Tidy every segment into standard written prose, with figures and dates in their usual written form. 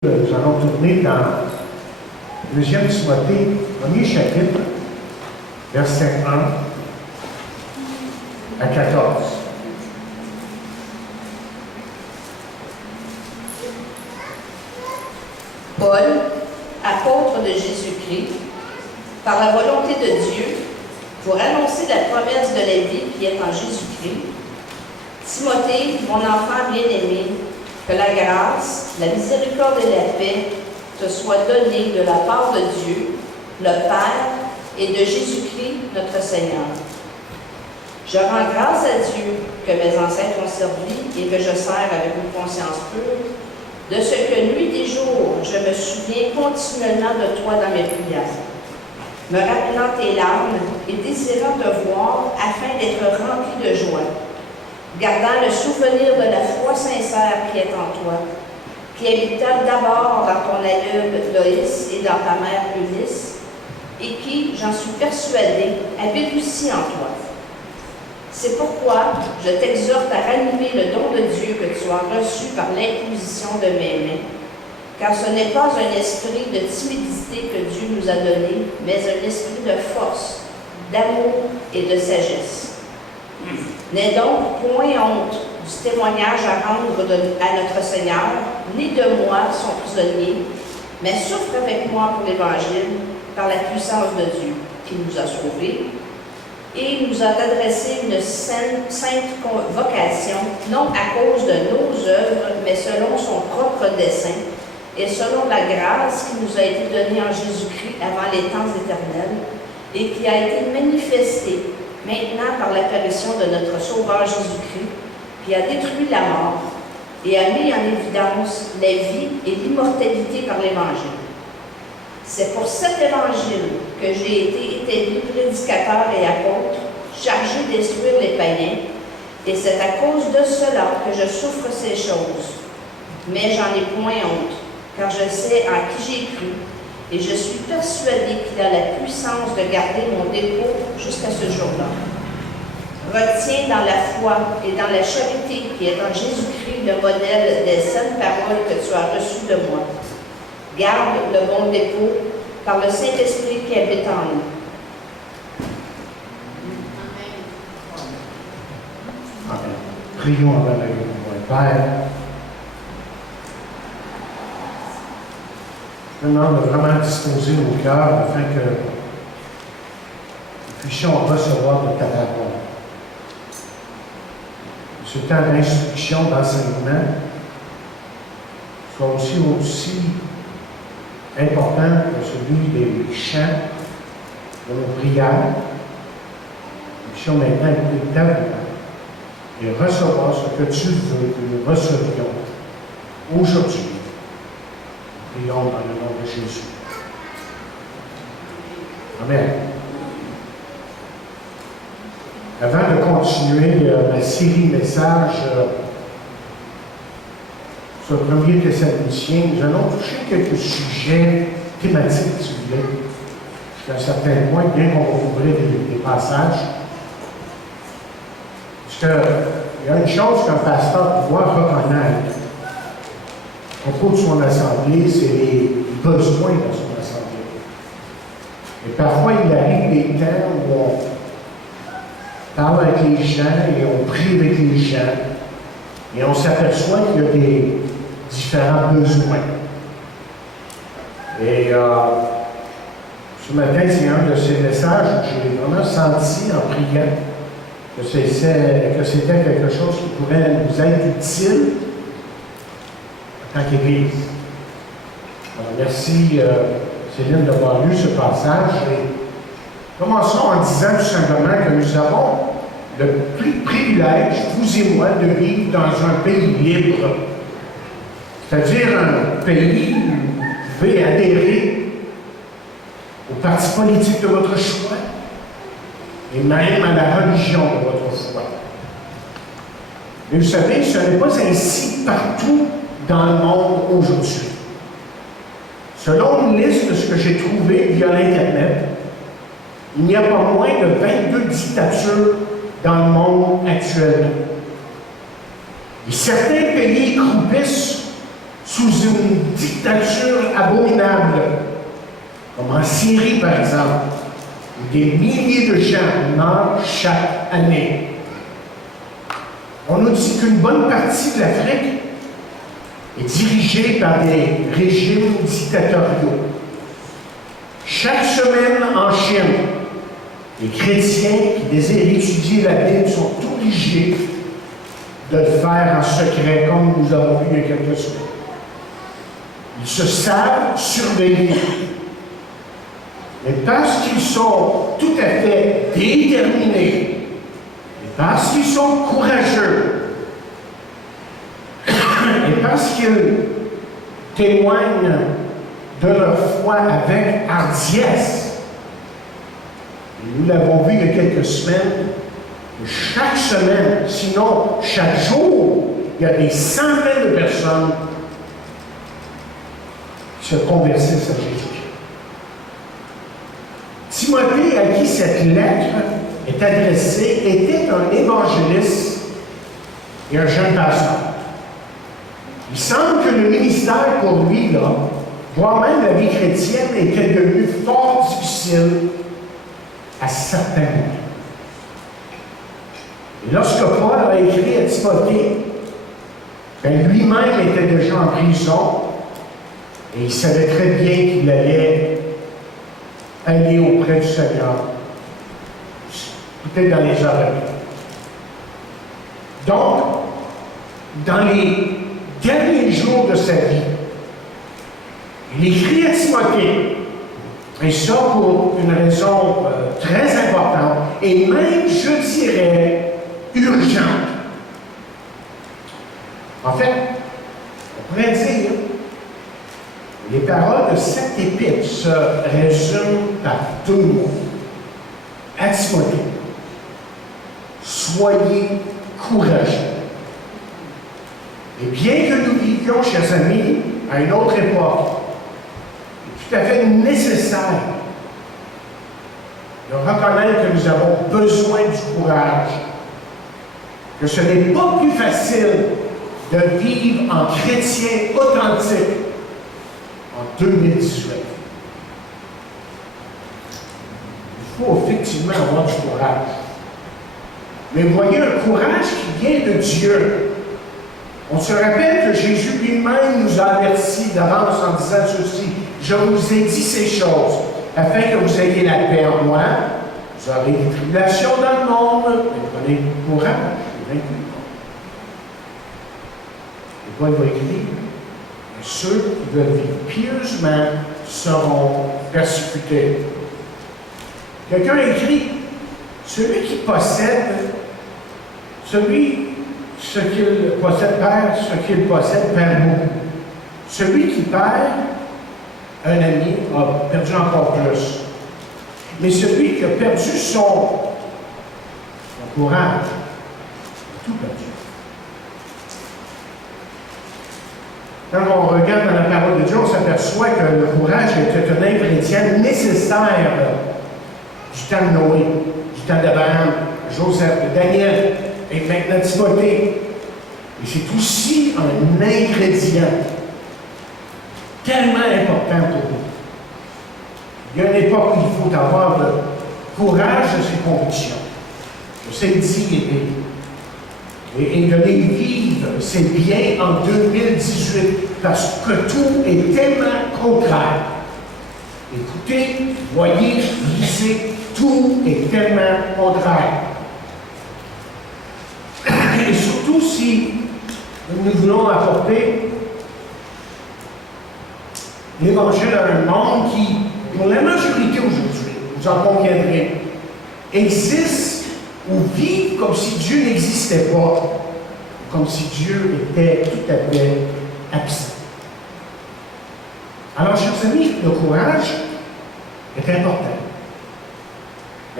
Nous allons tourner dans 2 Timothée, 1er chapitre, versets 1 à 14. Paul, apôtre de Jésus-Christ, par la volonté de Dieu, pour annoncer la promesse de la vie qui est en Jésus-Christ. Timothée, mon enfant bien-aimé, que la grâce, la miséricorde et la paix te soient données de la part de Dieu, le Père, et de Jésus-Christ, notre Seigneur. Je rends grâce à Dieu que mes ancêtres ont servi et que je sers avec une conscience pure, de ce que nuit et jour, je me souviens continuellement de toi dans mes prières, me rappelant tes larmes et désirant te voir afin d'être rempli de joie, gardant le souvenir de la foi sincère qui est en toi, qui habita d'abord dans ton aïeul Loïs et dans ta mère Eunice, et qui, j'en suis persuadée, habite aussi en toi. C'est pourquoi je t'exhorte à ranimer le don de Dieu que tu as reçu par l'imposition de mes mains, car ce n'est pas un esprit de timidité que Dieu nous a donné, mais un esprit de force, d'amour et de sagesse. N'aie donc point honte du témoignage à rendre à notre Seigneur, ni de moi, son prisonnier, mais souffre avec moi pour l'Évangile, par la puissance de Dieu, qui nous a sauvés, et nous a adressé une sainte vocation, non à cause de nos œuvres, mais selon son propre dessein, et selon la grâce qui nous a été donnée en Jésus-Christ avant les temps éternels, et qui a été manifestée maintenant par l'apparition de notre Sauveur Jésus-Christ, qui a détruit la mort et a mis en évidence la vie et l'immortalité par l'Évangile. C'est pour cet Évangile que j'ai été établi prédicateur et apôtre, chargé d'instruire les païens, et c'est à cause de cela que je souffre ces choses. Mais j'en ai point honte, car je sais en qui j'ai cru, et je suis persuadé qu'il a la puissance de garder mon dépôt jusqu'à ce jour-là. Retiens dans la foi et dans la charité qui est en Jésus-Christ le modèle des saintes paroles que tu as reçues de moi. Garde le bon dépôt par le Saint-Esprit qui habite en nous. Amen. Prions envers le Père. Je demande de vraiment disposer nos cœurs afin que nous puissions recevoir de ta parole. Ce temps d'instruction, d'enseignement soit aussi important que celui des chants, de nos prières. Nous puissions maintenant écouter ta voix et recevoir ce que tu veux que nous recevions aujourd'hui. Prions dans le nom de Jésus. Amen. Avant de continuer ma série message sur le 1er Thessaloniciens, nous allons toucher quelques sujets thématiques, si vous voulez, jusqu'à un certain point, bien qu'on va ouvrir des passages. Parce qu'il y a une chose qu'un pasteur doit reconnaître au cours de son assemblée, c'est les besoins de son assemblée. Et parfois, il arrive des temps où on parle avec les gens et on prie avec les gens et on s'aperçoit qu'il y a des différents besoins. Et ce matin, c'est un de ces messages où j'ai vraiment senti en priant que c'était quelque chose qui pourrait nous être utile en tant qu'Église. Alors, merci Céline d'avoir lu ce passage. Et commençons en disant tout simplement que nous avons le privilège, vous et moi, de vivre dans un pays libre. C'est-à-dire un pays où vous pouvez adhérer au parti politique de votre choix et même à la religion de votre foi. Mais vous savez, ce n'est pas ainsi partout dans le monde aujourd'hui. Selon une liste de ce que j'ai trouvé via l'Internet, il n'y a pas moins de 22 dictatures dans le monde actuellement. Et certains pays croupissent sous une dictature abominable, comme en Syrie par exemple, où des milliers de gens meurent chaque année. On nous dit qu'une bonne partie de l'Afrique est dirigée par des régimes dictatoriaux. Chaque semaine en Chine, les chrétiens qui désirent étudier la Bible sont obligés de le faire en secret, comme nous avons vu il y a quelques semaines. Ils se savent surveillés. Mais parce qu'ils sont tout à fait déterminés, et parce qu'ils sont courageux, et parce qu'ils témoignent de leur foi avec hardiesse, et nous l'avons vu il y a quelques semaines, chaque semaine, sinon chaque jour, il y a des centaines de personnes qui se convertissent à Jésus-Christ. Timothée, à qui cette lettre est adressée, était un évangéliste et un jeune pasteur. Il semble que le ministère pour lui, là, voire même la vie chrétienne, était devenu fort difficile à certains moments. Et lorsque Paul a écrit à Timothée, lui-même était déjà en prison et il savait très bien qu'il allait aller auprès du Seigneur, peut-être dans les heures à venir. Donc, dans les derniers jours de sa vie, il écrit à Timothée, et ça pour une raison très importante, et même, je dirais, urgente. En fait, on pourrait dire, les paroles de cette épître se résument par deux mots. À Timothée, soyez courageux. Et bien que nous vivions, chers amis, à une autre époque, tout à fait nécessaire de reconnaître que nous avons besoin du courage, que ce n'est pas plus facile de vivre en chrétien authentique en 2018. Il faut effectivement avoir du courage. Mais voyez un courage qui vient de Dieu. On se rappelle que Jésus lui-même nous a avertis d'avance en disant ceci: je vous ai dit ces choses, afin que vous ayez la paix en moi. Vous aurez des tribulations dans le monde, mais prenez courage, et vaincu le monde. Et Paul va écrire: ceux qui veulent vivre pieusement seront persécutés. Quelqu'un a écrit: celui qui possède, ce qu'il possède perd, ce qu'il possède perd beaucoup. Celui qui perd un ami a perdu encore plus. Mais celui qui a perdu son courage a tout perdu. Quand on regarde dans la parole de Dieu, on s'aperçoit que le courage était un ingrédient nécessaire du temps de Noé, du temps d'Abraham, Joseph, de Daniel et maintenant Timothée. Et c'est aussi un ingrédient tellement important pour nous. Il y a une époque où il faut avoir le courage de ses convictions, de ses dire et de les vivre, c'est bien en 2018, parce que tout est tellement contraire. Écoutez, voyez, lisez, tout est tellement contraire. Et surtout si nous voulons apporter l'Évangile à un monde qui, pour la majorité aujourd'hui, vous en conviendrez, existe ou vit comme si Dieu n'existait pas, comme si Dieu était tout à fait absent. Alors, chers amis, le courage est important.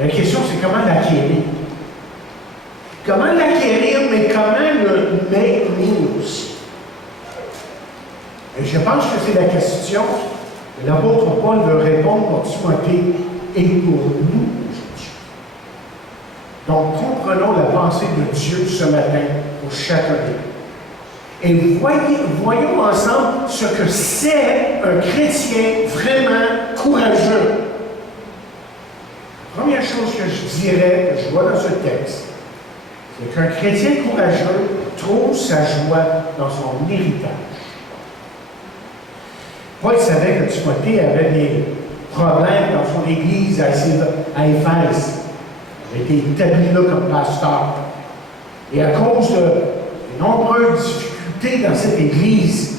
La question, c'est comment l'acquérir. Comment l'acquérir, mais comment le maintenir aussi. Et je pense que c'est la question que l'apôtre Paul veut répondre pour Timothée et pour nous aujourd'hui. Donc, comprenons la pensée de Dieu ce matin pour chacun de nous. Et voyons ensemble ce que c'est un chrétien vraiment courageux. Première chose que je dirais, que je vois dans ce texte, c'est qu'un chrétien courageux trouve sa joie dans son héritage. Paul savait que Timothée avait des problèmes dans son église à Éphèse. Il a été établi là comme pasteur. Et à cause de nombreuses difficultés dans cette église,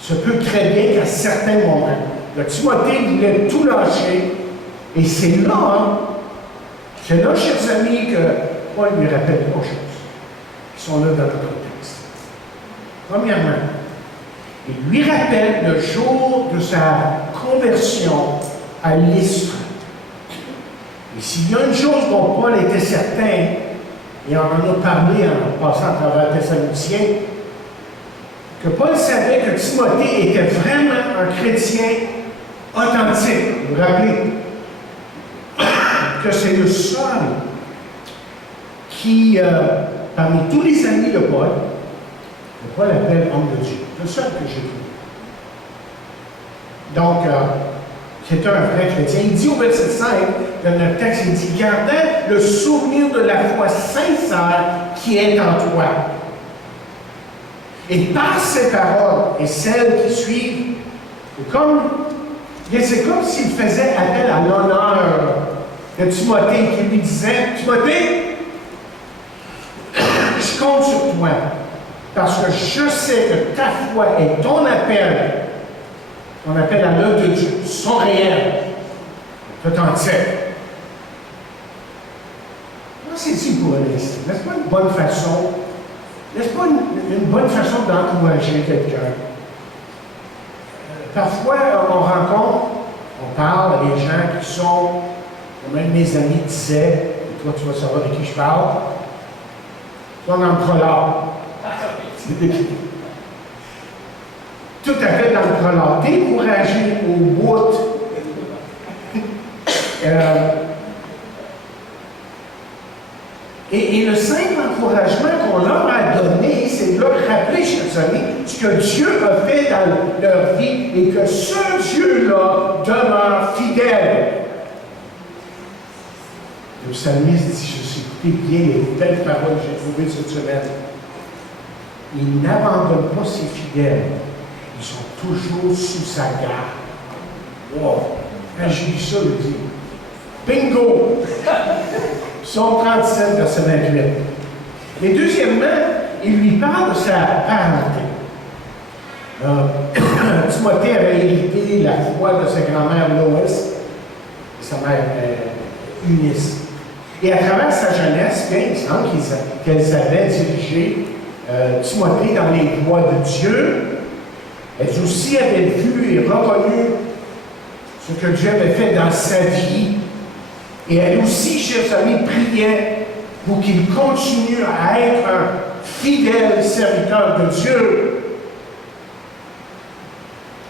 il se peut très bien qu'à certains moments, le Timothée voulait tout lâcher. Et c'est là, chers amis, que Paul lui rappelle trois choses qui sont là dans notre texte. Premièrement, il lui rappelle le jour de sa conversion à Lystre. Et s'il y a une chose dont Paul était certain, et on en a parlé en passant à travers Thessaloniciens, que Paul savait que Timothée était vraiment un chrétien authentique. Vous vous rappelez que c'est le seul qui, parmi tous les amis de Paul, que Paul appelle homme de Dieu. Le seul que j'ai trouvé. Donc, c'est un vrai chrétien. Il dit au verset 5 de notre texte, il dit, gardez le souvenir de la foi sincère qui est en toi. Et par ces paroles et celles qui suivent, c'est comme s'il faisait appel à l'honneur de Timothée, qui lui disait, Timothée, je compte sur toi, parce que je sais que ta foi et ton appel à l'œuvre de Dieu sont réels, authentiques. Comment c'est-il pour rester? N'est-ce pas une bonne façon? N'est-ce pas une bonne façon d'encourager quelqu'un? Parfois, on rencontre, on parle à des gens qui sont, comme un de mes amis disait, et toi tu vas savoir de qui je parle, sont dans le prolard. Tout à fait dans le prolard, découragé au bout. Et le simple encouragement qu'on leur a donné, c'est de leur rappeler, chers amis, ce que Dieu a fait dans leur vie et que ce Dieu-là demeure fidèle. Le psalmiste dit, je sais écouter bien les belles paroles que j'ai trouvées cette semaine. Il n'abandonne pas ses fidèles. Ils sont toujours sous sa garde. Wow! Quand j'ai lu ça, je dis, bingo! Psaume 37, verset 28. Et deuxièmement, il lui parle de sa parenté. Timothée avait hérité la foi de sa grand-mère Lois et sa mère Eunice. Et à travers sa jeunesse, bien, il semble qu'elle savait diriger Timothée dans les voies de Dieu. Elle aussi avait vu et reconnu ce que Dieu avait fait dans sa vie. Et elle aussi, chers amis, priait pour qu'il continue à être un fidèle serviteur de Dieu.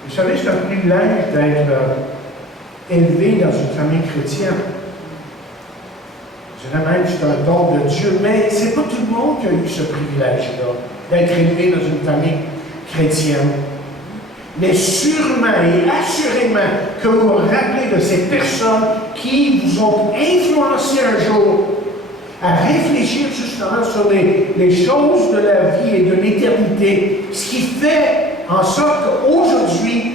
Vous savez, c'est un privilège d'être élevé dans une famille chrétienne. Je dirais même que c'est un don de Dieu, mais ce n'est pas tout le monde qui a eu ce privilège-là, d'être élevé dans une famille chrétienne. Mais sûrement et assurément que vous vous rappelez de ces personnes qui vous ont influencé un jour à réfléchir justement sur les choses de la vie et de l'éternité, ce qui fait en sorte qu'aujourd'hui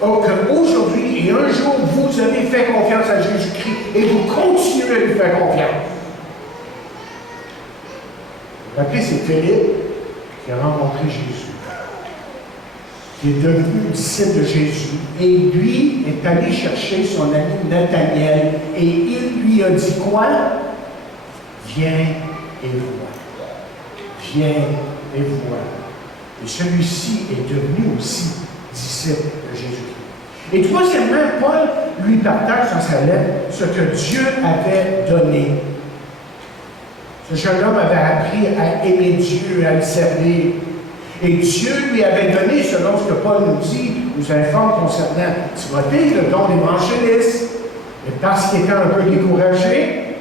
et un jour, vous avez fait confiance à Jésus-Christ et vous continuez à lui faire confiance. Vous vous rappelez, c'est Philippe qui a rencontré Jésus, qui est devenu disciple de Jésus, et lui est allé chercher son ami Nathanaël, et il lui a dit quoi? Viens et vois. Viens et vois. Et celui-ci est devenu aussi disciple de Jésus-Christ. Et troisièmement, Paul lui partage dans sa lettre ce que Dieu avait donné. Ce jeune homme avait appris à aimer Dieu et à le servir. Et Dieu lui avait donné, selon ce que Paul nous dit, nous informe concernant Timothée, le don d'évangéliste. Et parce qu'il était un peu découragé,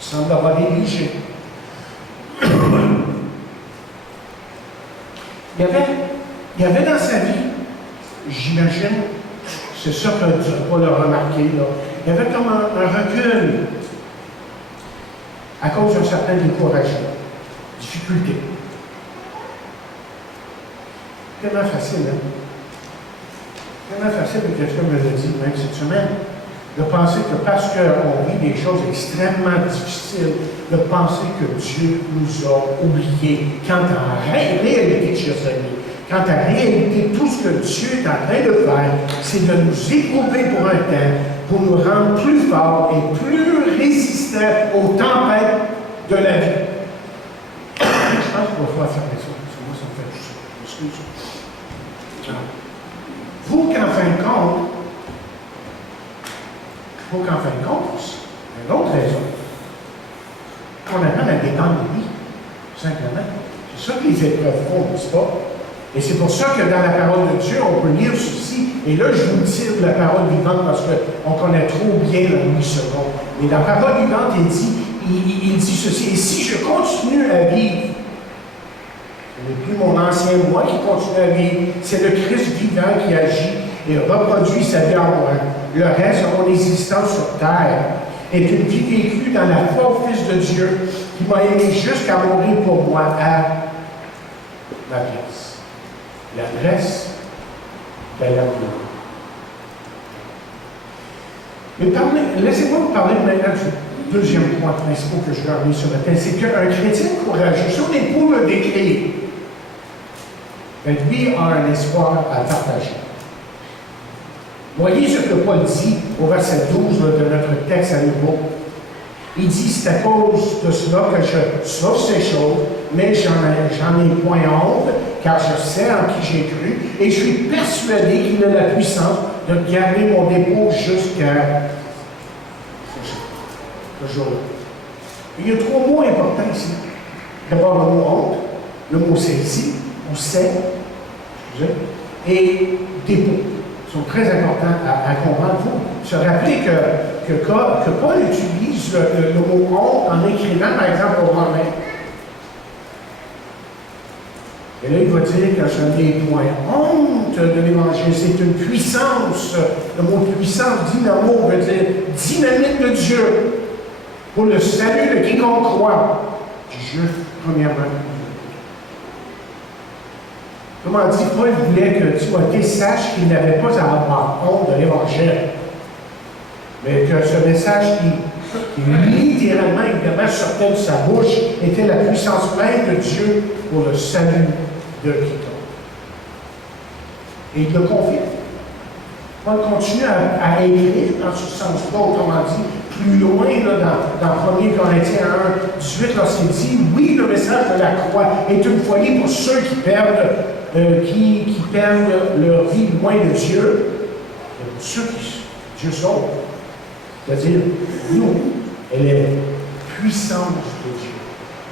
il semble avoir négligé. il y avait dans sa vie, j'imagine, c'est ça que Paul a remarqué, là, il y avait comme un recul à cause d'un certain découragement, difficulté. Tellement facile, hein? Tellement facile, que quelqu'un me l'a dit, même cette semaine, de penser que parce qu'on vit des choses extrêmement difficiles, de penser que Dieu nous a oubliés, quand en réalité, chers amis, quand en réalité, tout ce que Dieu est en train de faire, c'est de nous éprouver pour un temps, pour nous rendre plus forts et plus résistants aux tempêtes de la vie. Je pense qu'il va falloir fermer ça. Moi, ça me fait tout ça. Excuse. Faut qu'en fin de compte, il y a une autre raison, qu'on apprend à détendre les vies, simplement. C'est ça que les épreuves font, n'est-ce pas? Et c'est pour ça que dans la parole de Dieu, on peut lire ceci, et là, je vous tire de la parole vivante parce qu'on connaît trop bien la Louis II. Mais dans la parole vivante, il dit ceci, et si je continue à vivre, ce n'est plus mon ancien moi qui continue à vivre, c'est le Christ vivant qui agit et reproduit sa vie en moi. Le reste de mon existence sur terre est une vie vécue dans la foi au Fils de Dieu qui m'a aimé jusqu'à mourir pour moi à ma place. L'adresse de l'amour. Mais laissez-moi vous parler maintenant du deuxième point principal que je vais amener sur la tête. C'est qu'un chrétien courageux, si on est pour le décrire, lui a un espoir à partager. Voyez ce que Paul dit au verset 12 de notre texte à nouveau. Il dit, c'est à cause de cela que je souffre ces choses, mais j'en ai point honte, car je sais en qui j'ai cru, et je suis persuadé qu'il a la puissance de garder mon dépôt jusqu'à ce jour-là. Il y a trois mots importants ici. D'abord le mot honte, le mot saisi, ou sait, et dépôt. Sont très importants à comprendre. Il faut se rappeler que Paul utilise le mot honte en écrivant, par exemple, au Romain. Et là, il va dire que je n'ai point honte de l'Évangile. C'est une puissance. Le mot puissance, dynamo, veut dire dynamique de Dieu pour le salut de quiconque croit. Du Juif, premièrement. Comment dit, Paul voulait que Timothée sache qu'il n'avait pas à avoir honte de l'Évangile, mais que ce message qui littéralement, évidemment, sortait de sa bouche, était la puissance même de Dieu pour le salut de quiconque. Et il le confirme. Paul continue à écrire dans ce sens-là, autrement dit, plus loin là, dans 1 Corinthiens 1, 18, lorsqu'il dit, oui, le message de la croix est une folie pour ceux qui perdent leur vie loin de Dieu, et pour ceux qui Dieu sauve. C'est-à-dire, nous, elle est la puissance de Dieu.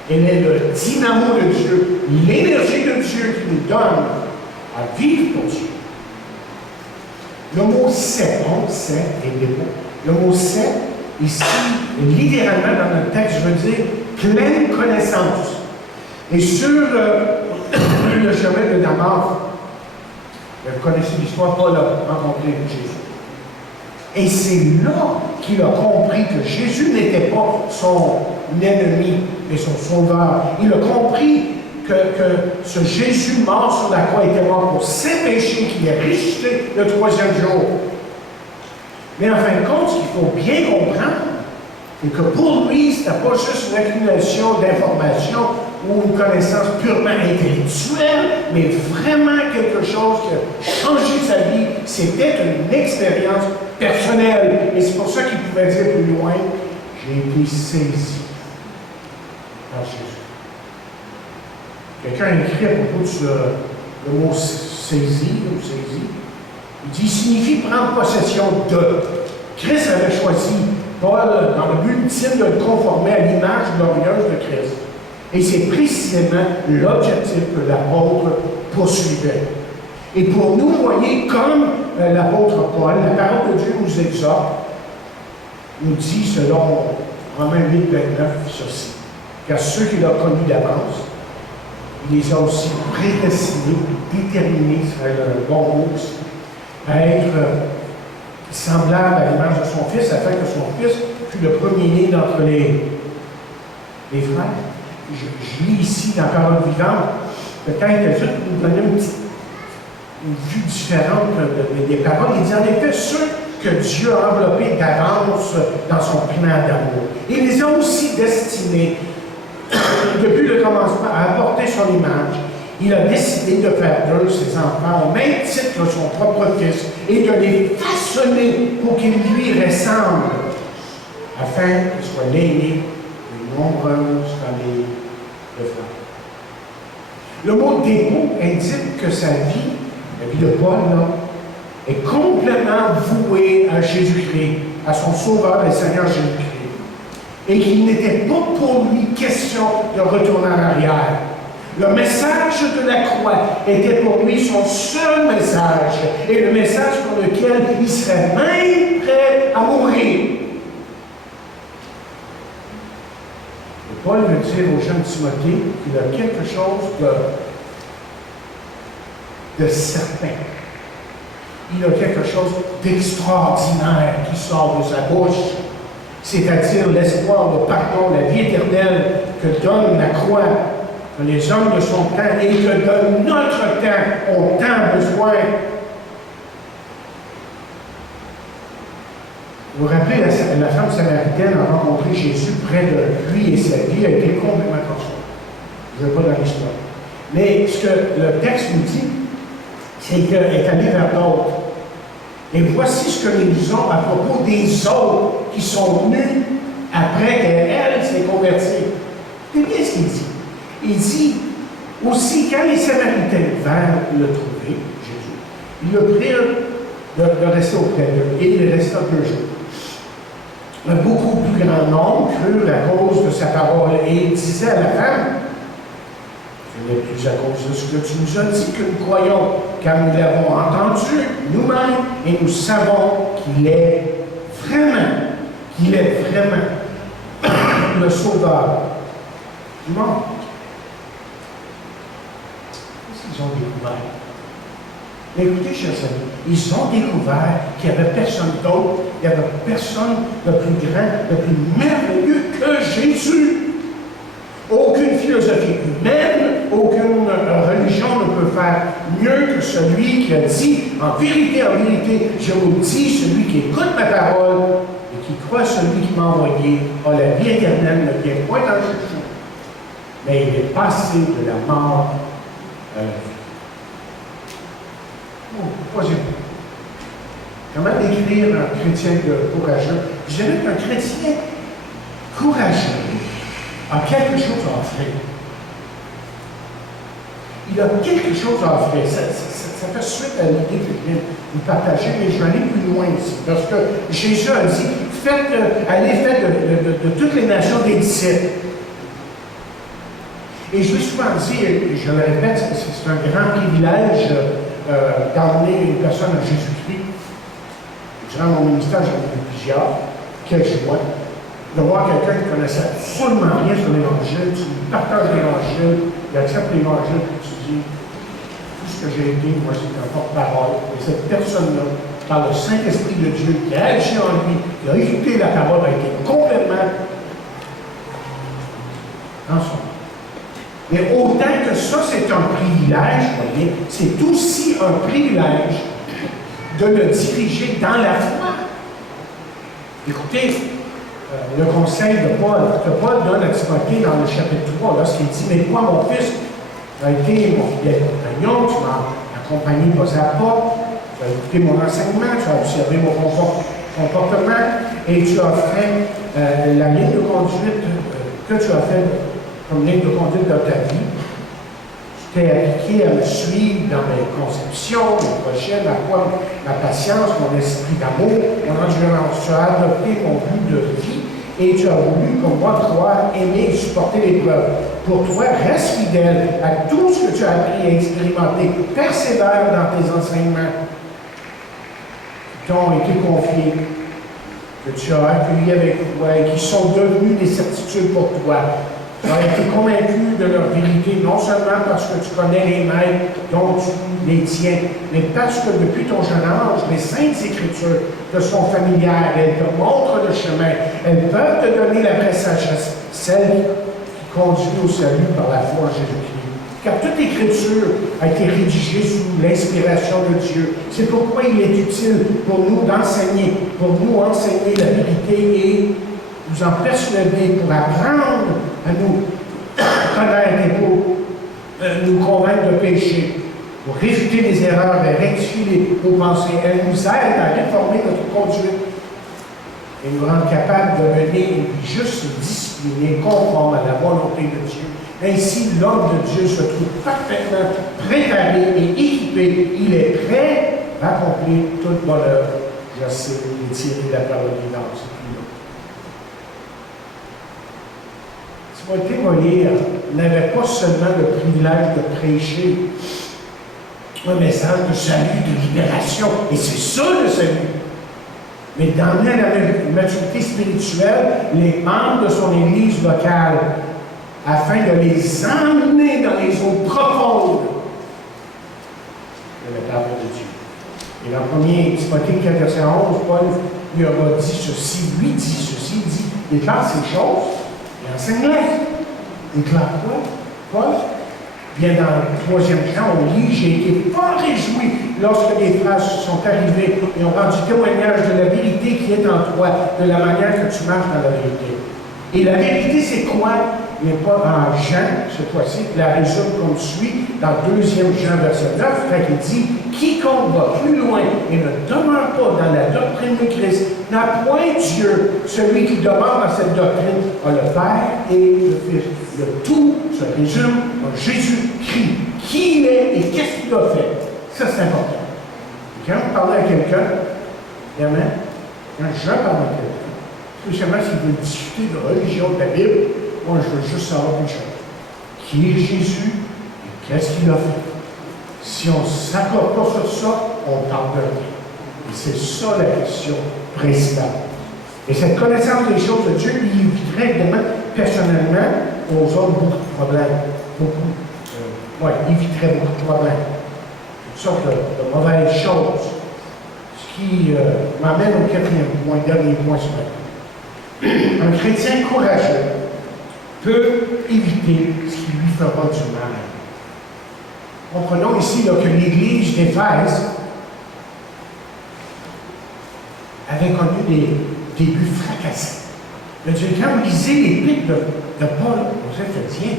Elle est le dynamo de Dieu, l'énergie de Dieu qui nous donne à vivre pour Dieu. Le mot c'est, on sait et dépôt. Le mot c'est, ici, littéralement dans notre texte, je veux dire pleine connaissance. Et sur le chemin de Damas, vous connaissez l'histoire, Paul a rencontré Jésus. Et c'est là qu'il a compris que Jésus n'était pas son ennemi, mais son sauveur. Il a compris que ce Jésus mort sur la croix était mort pour ses péchés, qu'il est ressuscité le troisième jour. Mais en fin de compte, ce qu'il faut bien comprendre, c'est que pour lui, ce n'était pas juste une accumulation d'informations ou une connaissance purement intellectuelle, mais vraiment quelque chose qui a changé sa vie. C'était une expérience personnelle. Et c'est pour ça qu'il pouvait dire plus loin, j'ai été saisi par Jésus. Quelqu'un a écrit à propos de le mot saisi ou saisi. Il dit, il signifie prendre possession de. Christ avait choisi Paul dans le but ultime de le conformer à l'image glorieuse de Christ. Et c'est précisément l'objectif que l'apôtre poursuivait. Et pour nous, voyez, comme l'apôtre Paul, la parole de Dieu nous exhorte, nous dit, selon Romains 8, 29, ceci. Car ceux qu'il a connus d'avance, il les a aussi prédestinés, déterminés, serait le bon mot aussi, à être semblable à l'image de son Fils, afin que son Fils fût le premier-né d'entre les frères. Je lis ici dans la parole vivante, peut-être juste pour nous donner une vue différente des paroles. Il dit en effet ceux que Dieu a enveloppés d'avance dans son plan d'amour. Il les a aussi destinés, depuis le commencement, à apporter son image. Il a décidé de faire d'eux ses enfants au même titre que son propre Fils et de les façonner pour qu'ils lui ressemblent, afin qu'il soit l'aîné de nombreuses familles de frères. Le mot dépôt indique que sa vie, la vie de Paul, là, est complètement vouée à Jésus-Christ, à son Sauveur et Seigneur Jésus-Christ. Et qu'il n'était pas pour lui question de retourner en arrière. Le message de la croix était pour lui son seul message, et le message pour lequel il serait même prêt à mourir. Et Paul veut dire au jeune Timothée qu'il a quelque chose de certain. Il a quelque chose d'extraordinaire qui sort de sa bouche, c'est-à-dire l'espoir de pardon, la vie éternelle que donne la croix, que les hommes de son temps et que de notre temps ont tant besoin. Vous vous rappelez, la femme samaritaine a rencontré Jésus près de lui et sa vie a été complètement transformée. Je ne vais pas dans l'histoire. Mais ce que le texte nous dit, c'est qu'elle est allée vers d'autres. Et voici ce que nous disons à propos des autres qui sont venus après qu'elle s'est convertie. C'est bien ce qu'il dit. Il dit aussi, quand les Samaritains vinrent le trouver, Jésus, ils le prirent de rester auprès d'eux, et il resta 2 jours. Un beaucoup plus grand nombre crurent à cause de sa parole, et il disait à la femme, ce n'est plus à cause de ce que tu nous as dit que nous croyons, car nous l'avons entendu nous-mêmes, et nous savons qu'il est vraiment le Sauveur du monde. Ils ont découvert. Mais écoutez, chers amis, ils ont découvert qu'il n'y avait personne d'autre, il n'y avait personne de plus grand, de plus merveilleux que Jésus. Aucune philosophie humaine, aucune religion ne peut faire mieux que celui qui a dit, en vérité, je vous le dis, celui qui écoute ma parole et qui croit celui qui m'a envoyé a la vie éternelle, ne vient point dans le jugement, mais il est passé de la mort à la vie. Troisième. Comment décrire un chrétien courageux? Je dirais qu'un chrétien courageux a quelque chose à offrir. Il a quelque chose à offrir. Ça fait suite à l'idée que je viens de vous partager, mais je vais aller plus loin ici. Parce que Jésus a dit, allez faire de toutes les nations des disciples. Et je l'ai souvent dit, et je le répète, c'est un grand privilège d'emmener une personne à Jésus-Christ. Durant mon ministère, j'en ai vu plusieurs. Quelle joie de voir quelqu'un qui ne connaissait absolument rien sur l'Évangile, tu lui partages l'Évangile, il accepte l'Évangile, puis tu dis, tout ce que j'ai été, moi, c'est un porte-parole. Et cette personne-là, par le Saint-Esprit de Dieu, qui a agi en lui, qui a écouté la parole, a été complètement transformé. Mais autant que ça, c'est un privilège, vous voyez, c'est aussi un privilège de le diriger dans la foi. Écoutez, le conseil de Paul, que Paul donne à Timothée dans le chapitre 3, lorsqu'il dit, mais toi, mon fils, tu as été mon fidèle compagnon, tu m'as accompagné pas à pas, tu as écouté mon enseignement, tu as observé mon comportement, et tu as fait la ligne de conduite que tu as fait comme ligne de conduite dans ta vie. Tu t'es appliqué à me suivre dans mes conceptions, mes projets, ma patience, mon esprit d'amour, mon endurance. Tu as adopté mon but de vie et tu as voulu, comme moi, croire, aimer et supporter l'épreuve. Pour toi, reste fidèle à tout ce que tu as appris et expérimenté. Persévère dans tes enseignements qui t'ont été confiés, que tu as accueillis avec toi et qui sont devenus des certitudes pour toi. Tu as été convaincu de leur vérité, non seulement parce que tu connais les maîtres dont tu les tiens, mais parce que depuis ton jeune âge, les Saintes Écritures te sont familières, elles te montrent le chemin, elles peuvent te donner la vraie sagesse, celle qui conduit au salut par la foi en Jésus-Christ. Car toute Écriture a été rédigée sous l'inspiration de Dieu. C'est pourquoi il est utile pour nous d'enseigner, pour nous enseigner la vérité et nous en persuader, pour apprendre à nous connaître et pour nous convaincre de péché, pour réfuter les erreurs et rectifier nos pensées. Elle nous aide à réformer notre conduite et nous rendre capables de mener une vie juste et disciplinée, conforme à la volonté de Dieu. Ainsi, l'homme de Dieu se trouve parfaitement préparé et équipé. Il est prêt à accomplir toute bonne œuvre. Je sais, il est tiré de la parole vivante. Timothée Molière n'avait pas seulement le privilège de prêcher un message de salut, de libération, et c'est ça le salut, mais d'emmener à la maturité spirituelle les membres de son Église locale afin de les emmener dans les eaux profondes de la parole de Dieu. Et dans 1 Timothée 4, verset 11, Paul lui aura dit ceci, il dit, déclare ces choses, et enseigne-les. Déclare quoi? Paul? Bien dans le 3e chant, on lit, j'ai été fort réjoui lorsque les frères sont arrivés et ont rendu témoignage de la vérité qui est en toi, de la manière que tu marches dans la vérité. Et la vérité, c'est quoi? Mais pas en Jean, cette fois-ci, la résume comme suit, dans 2e Jean, verset 9, quand il dit « Quiconque va plus loin et ne demeure pas dans la doctrine de Christ n'a point Dieu. Celui qui demeure dans cette doctrine a le Père et le Fils. » Le tout se résume en Jésus-Christ. Qui il est et qu'est-ce qu'il a fait? Ça, c'est important. Et quand on parle à quelqu'un, vraiment, quand je parle à quelqu'un, spécialement s'il veut discuter de religion, de la Bible, moi, je veux juste savoir une chose. Qui est Jésus et qu'est-ce qu'il a fait? Si on ne s'accorde pas sur ça, on parle de rien. Et c'est ça la question principale. Et cette connaissance des choses de Dieu lui éviterait évidemment, personnellement, aux autres beaucoup de problèmes. Il éviterait beaucoup de problèmes. Toutes sortes de mauvaises choses. Ce qui m'amène au 4e point, dernier point ce matin. Un chrétien courageux peut éviter ce qui lui fera du mal. Comprenons ici là, que l'Église d'Éphèse avait connu des débuts fracassants. Quand vous lisez l'épître de Paul aux Éphésiens,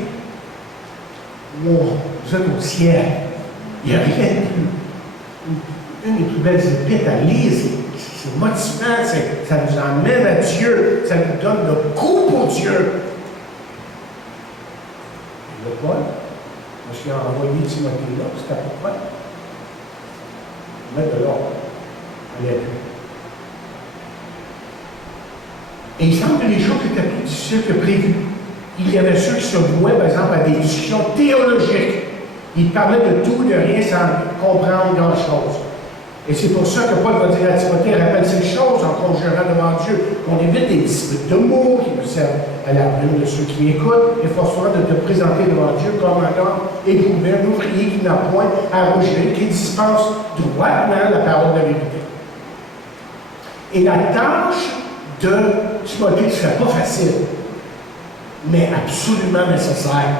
vous êtes au ciel, il n'y a rien de plus. Une des plus belles épîtres à lire, c'est motivant, ça nous emmène à Dieu, ça nous donne le goût pour Dieu. Et le Paul, parce qu'il a envoyé Timothée là, c'était pourquoi? Mettre de l'ordre à l'épître. Et il semble que les choses étaient plus difficiles que prévu. Il y avait ceux qui se vouaient, par exemple, à des discussions théologiques. Ils parlaient de tout, de rien, sans comprendre grand-chose. Et c'est pour ça que Paul va dire à Timothée, rappelle ces choses en conjurant devant Dieu, qu'on évite des disputes de mots qui me servent à la ruine de ceux qui écoutent, et force-toi de te présenter devant Dieu comme un homme éprouvé, un ouvrier qui n'a point à rougir, qui dispense droitement la parole de la vérité. Et la tâche de Timothée ne serait pas facile, mais absolument nécessaire.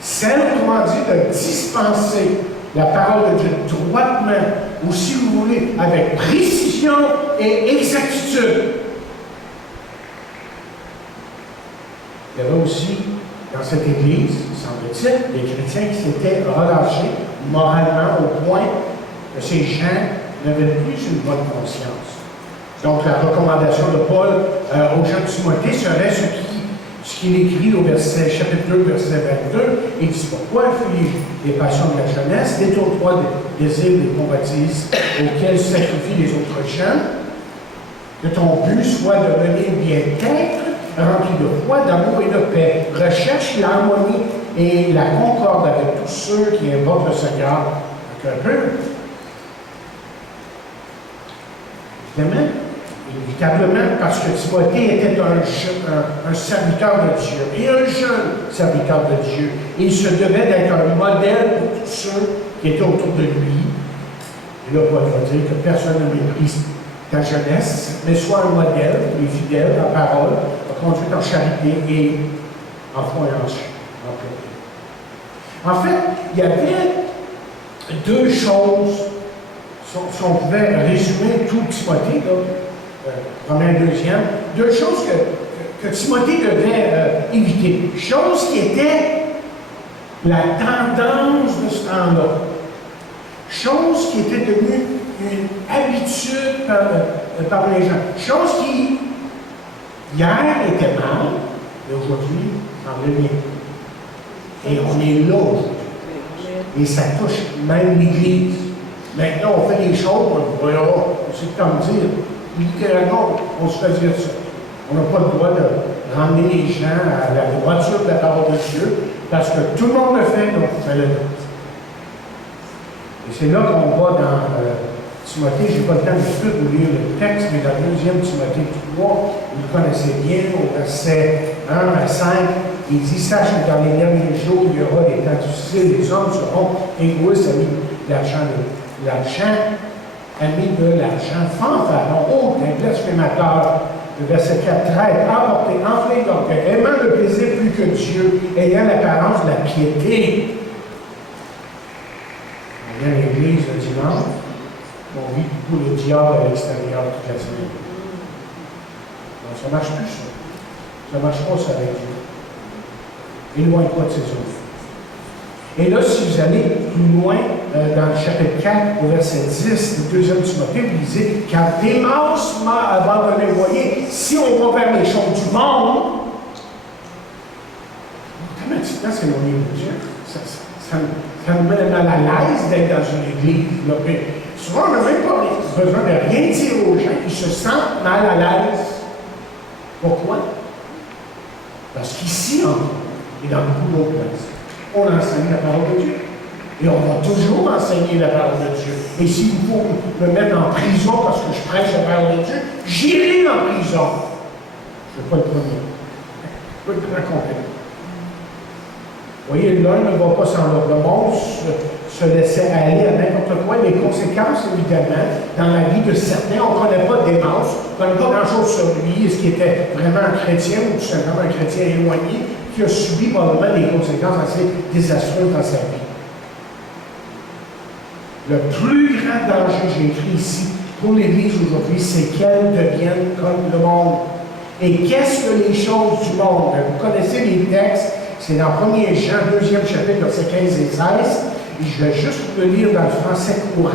Celle, autrement dit, de dispenser la parole de Dieu droitement, ou si vous voulez, avec précision et exactitude. Il y avait aussi, dans cette Église, semble-t-il, des chrétiens qui s'étaient relâchés moralement au point que ces gens n'avaient plus une bonne conscience. Donc, la recommandation de Paul aux gens de Timothée serait ce qu'il écrit au chapitre 2, verset 22. Il dit pourquoi fuis les passions de la jeunesse, détourne-toi des désirs des convoitises auxquels sacrifient les autres gens, que ton but soit de mener bien-être, rempli de foi, d'amour et de paix. Recherche l'harmonie et la concorde avec tous ceux qui invoquent le Seigneur avec un peu. Évidemment, Inévitablement, parce que Timothée était un serviteur de Dieu, et un jeune serviteur de Dieu. Et il se devait d'être un modèle pour tous ceux qui étaient autour de lui. Et là, Paul va dire que personne ne méprise ta jeunesse, mais sois un modèle, et fidèle à la parole, conduite en charité et en foi et en piété. En fait, il y avait deux choses, si on pouvait résumer tout Timothée, premier et deuxième, deux choses que Timothée devait éviter. Chose qui était la tendance de ce temps-là. Chose qui était devenue une habitude par les gens. Chose qui, hier, était mal, mais aujourd'hui, semblait bien. Et on est là aujourd'hui. Et ça touche même l'Église. Maintenant, on fait des choses, on va c'est comme dire, littéralement, on se fait dire ça. On n'a pas le droit de ramener les gens à la droiture de la parole de Dieu, parce que tout le monde le fait, donc on fait le nôtre. Et c'est là qu'on va dans Timothée, je n'ai pas le temps de tout vous lire le texte, mais dans deuxième Timothée 3, vous le connaissez bien, au verset 1 à 5, il dit, sache que dans les derniers jours, il y aura des temps difficiles, les hommes seront égoïstes, amis de l'argent, fanfarons, hautains, blasphémateurs. Le verset 4, traite, emportés, enflés d'orgueil, aimant le plaisir plus que Dieu, ayant l'apparence de la piété. On vient à l'église le dimanche, on vit beaucoup le diable à l'extérieur toute la semaine. Donc ça ne marche plus, ça. Ça ne marche pas, ça, avec Dieu. Éloigne-toi de ces œuvres. Et là, si vous allez plus loin, dans le chapitre 4, au verset 10 du 2e Timothée, vous lisez, car Démas m'a abandonné. Vous voyez, si on va vers les choses du monde, automatiquement, c'est éloigné de Dieu. Ça nous met mal à l'aise d'être dans une église. Là. Souvent, on n'a même pas besoin de rien dire aux gens qui se sentent mal à l'aise. Pourquoi? Parce qu'ici, et dans beaucoup d'autres places, on enseigne la parole de Dieu. Et on va toujours enseigner la parole de Dieu. Et s'il faut me mettre en prison parce que je prêche la parole de Dieu, j'irai en prison. Je ne vais pas le premier. Je ne peux pas le raconter. Vous voyez, l'un ne va pas sans l'autre. Le monde se laissait aller à n'importe quoi. Les conséquences, évidemment, dans la vie de certains, on ne connaît pas Démas, on ne connaît pas grand-chose sur lui, est-ce qu'il était vraiment un chrétien ou tout simplement un chrétien éloigné, qui a subi probablement des conséquences assez désastreuses dans sa vie. Le plus grand danger, j'ai écrit ici, pour l'Église aujourd'hui, c'est qu'elle devienne comme le monde. Et qu'est-ce que les choses du monde? Vous connaissez les textes, c'est dans 1er Jean, 2e chapitre, versets 15 et 16, et je vais juste vous le lire dans le français courant.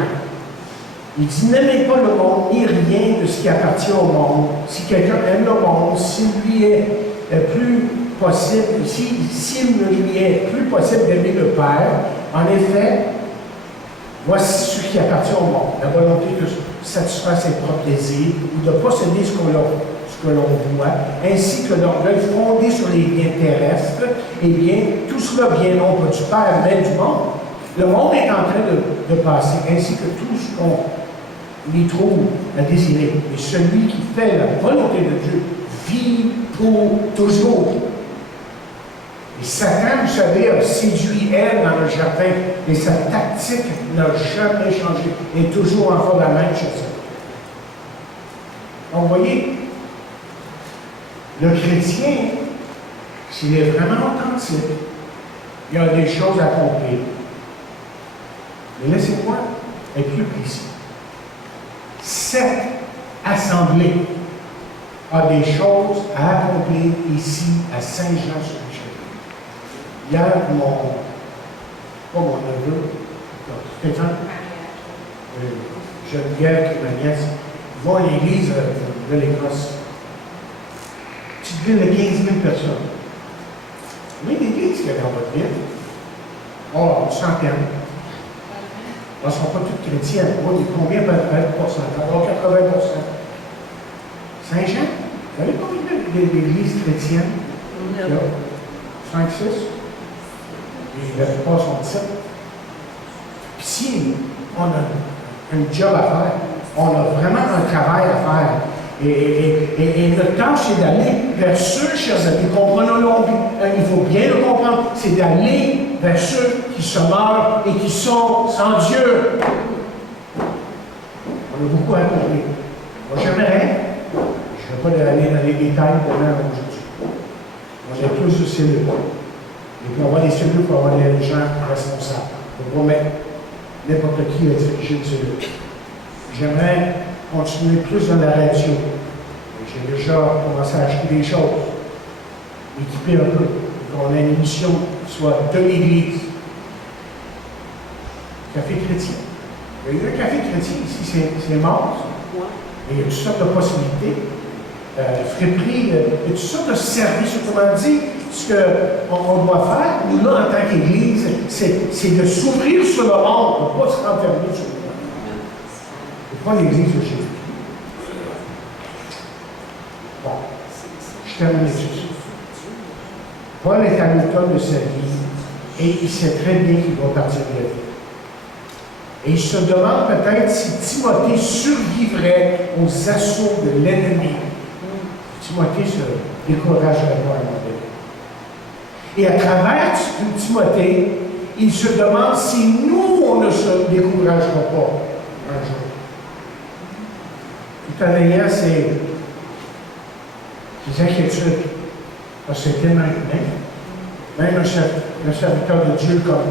Il dit, n'aimez pas le monde, ni rien de ce qui appartient au monde. Si quelqu'un aime le monde, s'il lui est plus possible, s'il ne lui est plus possible d'aimer le Père, en effet, voici ce qui appartient au monde. La volonté de satisfaire ses propres désirs ou de posséder ce que l'on voit, ainsi que l'orgueil fondé sur les biens terrestres, eh bien, tout cela vient non pas du Père, mais du monde. Le monde est en train de passer, ainsi que tout ce qu'on y trouve à désirer. Et celui qui fait la volonté de Dieu vit pour toujours. Et Satan, vous savez, a séduit Ève dans le jardin, et sa tactique n'a jamais changé, et toujours encore la même chose. Donc, vous voyez, le chrétien, s'il est vraiment authentique, il y a des choses à accomplir. Mais laissez-moi être plus précis. Cette assemblée a des choses à accomplir ici, à Saint-Jean-sur-le-Château. Hier, pas mon neveu, Stéphane, Geneviève, qui est ma nièce, vont à l'église de l'Écosse. Petite ville de 15 000 personnes. Mais l'église qu'il y a dans votre ville, une centaine. Elles ne sont pas toutes chrétiennes. Combien de pourcentage? Alors 80%. Saint-Jean, vous savez combien d'églises chrétiennes? 5, 6. Et la plupart sont 7. Puis si on a un job à faire, on a vraiment un travail à faire. Et notre tâche, c'est d'aller vers ceux, chers amis, comprenons-le, il faut bien le comprendre, c'est d'aller vers ceux qui se meurent et qui sont sans Dieu. On a beaucoup à accomplir. Moi, j'aimerais, je ne vais pas aller dans les détails demain aujourd'hui. On a plus de cellules. Et pour avoir des cellules, pour avoir des gens responsables. On va mettre n'importe qui à diriger une cellule. J'aimerais continuer plus dans la radio. J'ai déjà commencé à acheter des choses, équiper un peu, qu'on ait une émission qui soit de l'Église. Café chrétien. Il y a eu un café chrétien ici, c'est mort. Et il y a toutes sortes de possibilités. Friperie, il y a toutes sortes de services. Autrement dit, ce qu'on doit faire, nous, là, en tant qu'Église, c'est de s'ouvrir sur le monde, ne pas se renfermer sur le monde. C'est pas l'Église de Jésus. Bon, je termine ici. Paul est à l'automne de sa vie et il sait très bien qu'il va partir de la vie. Et il se demande peut-être si Timothée survivrait aux assauts de l'ennemi. Timothée se découragerait pas à un moment donné. Et à travers Timothée, il se demande si nous, on ne se découragera pas un jour. Tout en ayant ces inquiétudes, parce que c'est tellement humain. Même un serviteur de Dieu comme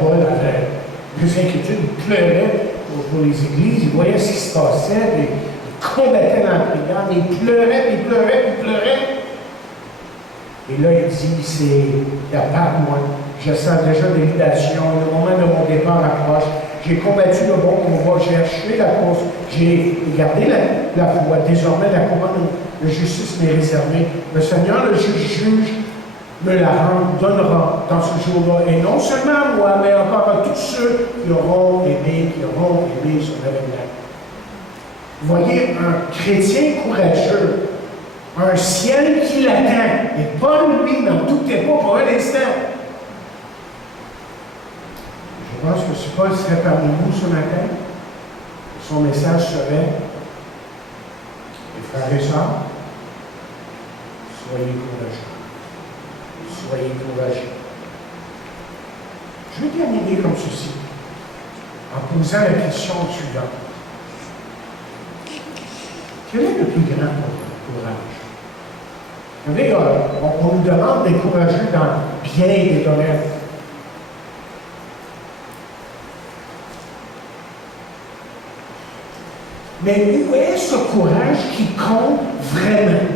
Paul avait des inquiétudes, il pleurait pour les églises, il voyait ce qui se passait, il combattait dans la prière, mais il pleurait. Et là, il dit, c'est la part, moi, je sens déjà des libérations, le moment de mon départ approche, j'ai combattu le bon combat, j'ai achevé la course, j'ai gardé la foi, désormais la couronne de justice m'est réservée. Le Seigneur, le juge, me la donnera dans ce jour-là, et non seulement à moi, mais encore à tous ceux qui auront aimé son avènement. Vous voyez, un chrétien courageux, un ciel qui l'attend, et Paul, lui, n'en doutait pas pour un instant. Je pense que si Paul serait parmi nous ce matin, son message serait: les frères et sœurs, soyez courageux. Soyez courageux. Je vais terminer comme ceci, en posant la question suivante. Quel est le plus grand courage? Vous savez, on nous demande d'être courageux dans bien des domaines. Mais où est ce courage qui compte vraiment?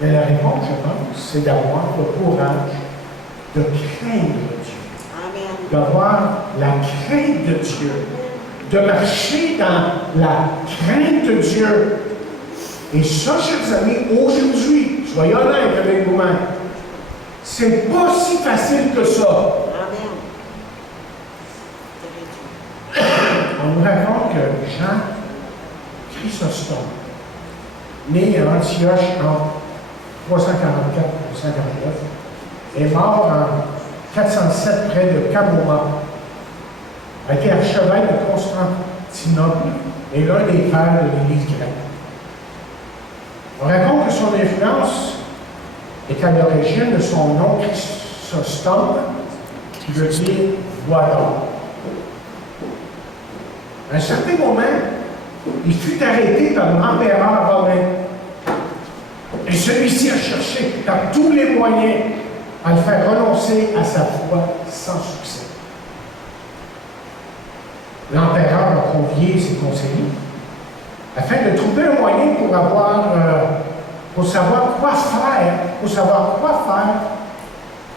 Mais la réponse, je pense, c'est d'avoir le courage de craindre Dieu. Amen. D'avoir la crainte de Dieu. De marcher dans la crainte de Dieu. Et ça, chers amis, aujourd'hui, soyez honnêtes avec vous-même, c'est pas si facile que ça. Amen. On nous raconte que Jean Chrysostome, né à Antioche en 344 ou 149, est mort en 407 près de Camoma, a été archevêque de Constantinople et l'un des pères de l'Église grecque. On raconte que son influence est à l'origine de son nom Chrysostome, qui veut dire voix d'or. À un certain moment, il fut arrêté par l'empereur romain. Et celui-ci a cherché par tous les moyens à le faire renoncer à sa foi sans succès. L'empereur a convié ses conseillers afin de trouver un moyen pour savoir quoi faire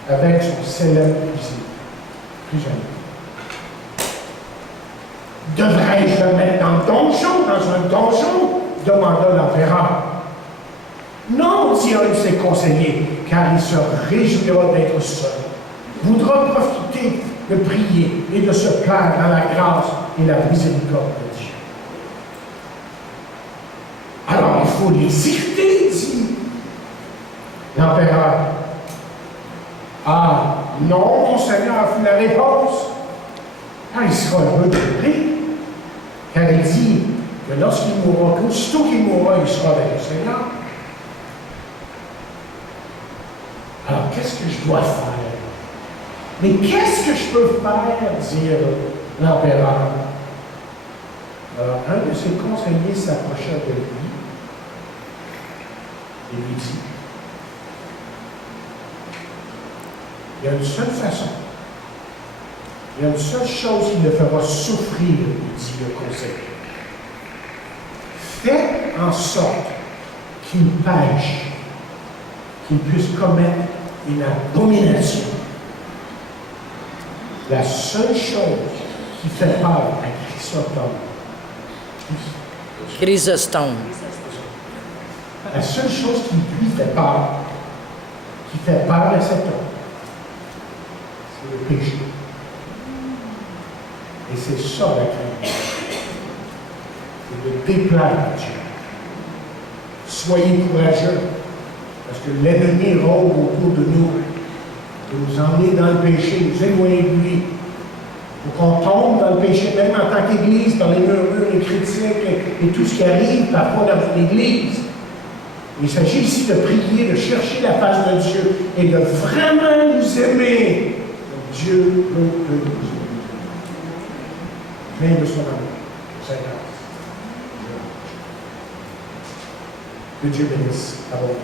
avec son célèbre prisonnier. Devrais-je le mettre dans un donjon? Demanda l'empereur. Non, dit un de ses conseillers, car il se réjouira d'être seul. Voudra profiter de prier et de se plaindre dans la grâce et la miséricorde de Dieu. Alors il faut les éviter, dit l'empereur. Ah, non, mon Seigneur, fut la réponse. Ah, il sera heureux de prier, car il dit que lorsqu'il mourra, aussitôt qu'il mourra, il sera avec le Seigneur. Alors, qu'est-ce que je dois faire? Mais qu'est-ce que je peux faire, dire l'empereur? Alors, un de ses conseillers s'approcha de lui et lui dit, il y a une seule façon, il y a une seule chose qui le fera souffrir, lui dit le conseiller. Faites en sorte qu'il pêche, qu'il puisse commettre une abomination. La seule chose qui fait peur à Chrysostome, Chrysostome. la seule chose qui lui fait peur, qui fait peur à cet homme, c'est le péché. Et c'est ça la crainte. C'est de déplaire à Dieu. Soyez courageux, parce que l'ennemi rôde autour de nous emmener dans le péché, nous éloigner de lui. Il faut qu'on tombe dans le péché, même en tant qu'Église, dans les murmures, les critiques et tout ce qui arrive parfois dans l'Église. Il s'agit ici de prier, de chercher la face de Dieu et de vraiment nous aimer. Dieu veut que nous aimer. Plein de son amour. Seigneur. Que Dieu bénisse abondamment.